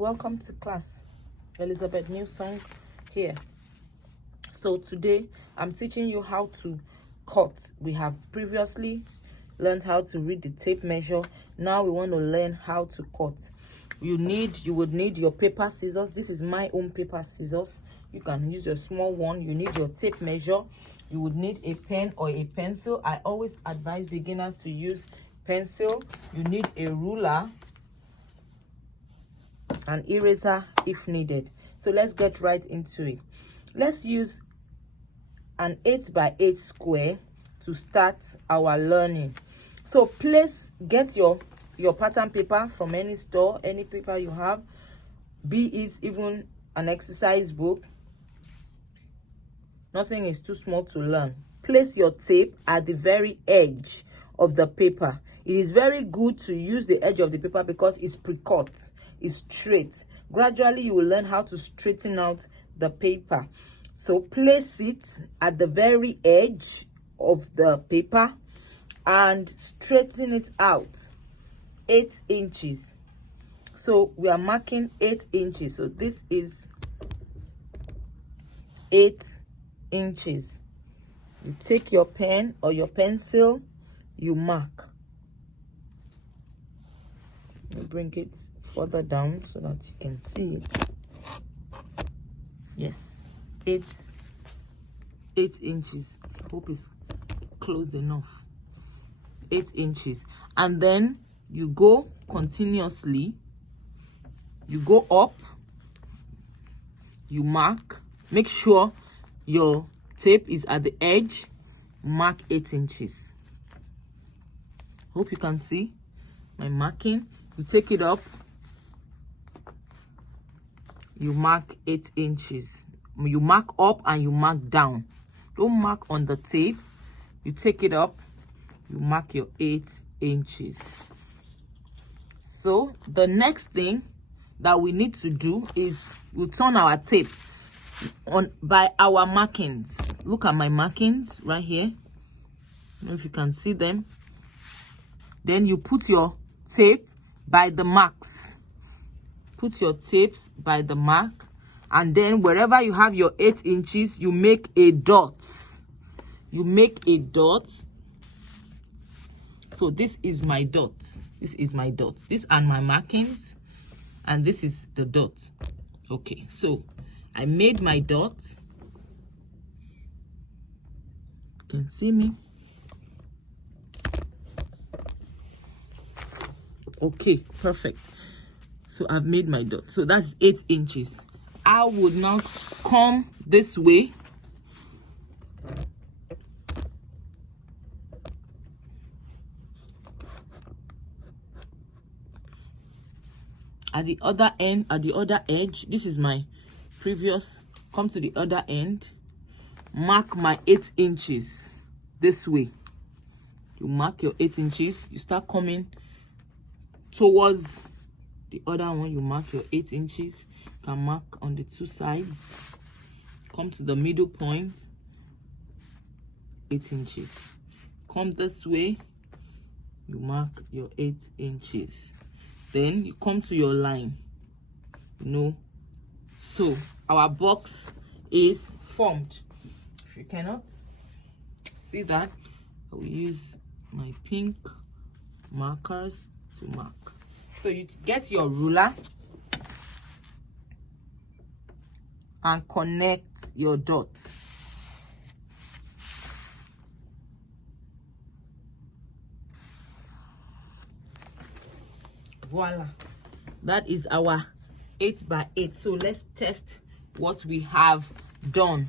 Welcome to class. Elizabeth Newsong here. So today I'm teaching you how to cut. We have previously learned how to read the tape measure. Now we want to learn how to cut. You would need your paper scissors. This is my own paper scissors. You can use your small one. You need your tape measure. You would need a pen or a pencil. I always advise beginners to use pencil. You need a ruler, an eraser if needed. So let's get right into it. Let's use an 8x8 square to start our learning. So get your pattern paper from any store, any paper you have, be it even an exercise book. Nothing is too small to learn. Place your tape at the very edge of the paper. It is very good to use the edge of the paper because it's pre-cut, it's straight. Gradually you will learn how to straighten out the paper. So place it at the very edge of the paper and straighten it out 8 inches. So we are marking 8 inches. So this is 8 inches. You take your pen or your pencil, you mark. You bring it further down so that you can see it. Yes, 8 inches. Hope it's close enough. 8 inches. And then you go continuously. You go up. You mark. Make sure your tape is at the edge. Mark 8 inches. Hope you can see my marking. You take it up. You mark 8 inches. You mark up and you mark down. Don't mark on the tape. You take it up. You mark your 8 inches. So the next thing that we need to do is we turn our tape on by our markings. Look at my markings right here. I don't know if you can see them. Then you put your tape by the marks. Put your tapes by the mark, and then wherever you have your 8 inches, you make a dot. You make a dot. So this is my dot. This is my dot. These are my markings, and this is the dot. Okay, so I made my dot. You can see me. Okay, perfect. So I've made my dot. So that's 8 inches. I would now come this way. At the other end, at the other edge, this is my previous. Come to the other end. Mark my 8 inches this way. You mark your 8 inches. You start coming towards the other one. You mark your 8 inches. You can mark on the 2 sides. Come to the middle point. 8 inches. Come this way. You mark your 8 inches. Then you come to your line. So our box is formed. If you cannot see that, I will use my pink markers to mark. So you get your ruler and connect your dots. Voila, that is our 8x8. So let's test what we have done.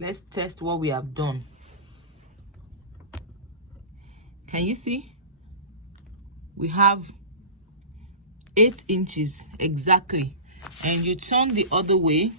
Let's test what we have done. Can you see? We have 8 inches exactly, and you turn the other way,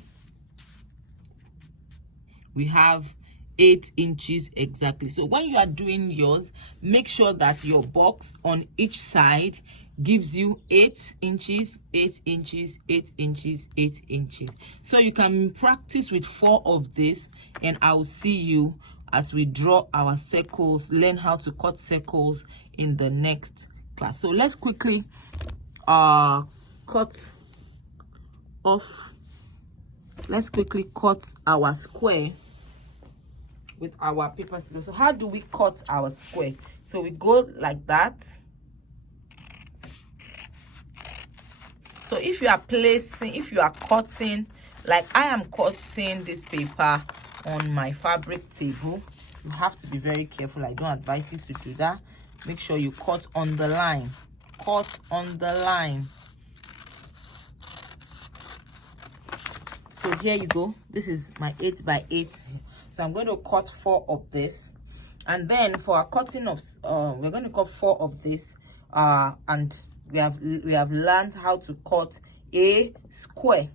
we have 8 inches exactly. So when you are doing yours, make sure that your box on each side gives you 8 inches, 8 inches, 8 inches, 8 inches. So you can practice with 4 of this, and I'll see you as we draw our circles, learn how to cut circles in the next class. So let's quickly cut off. Let's quickly cut our square with our paper scissors. So how do we cut our square? So we go like that. So if you are cutting, like I am cutting this paper on my fabric table, you have to be very careful. I don't advise you to do that. Make sure you cut on the line. Cut on the line. So here you go. This is my 8 by 8. So I'm going to cut 4 of this, and then for our cutting of we're going to cut 4 of this, and we have learned how to cut a square.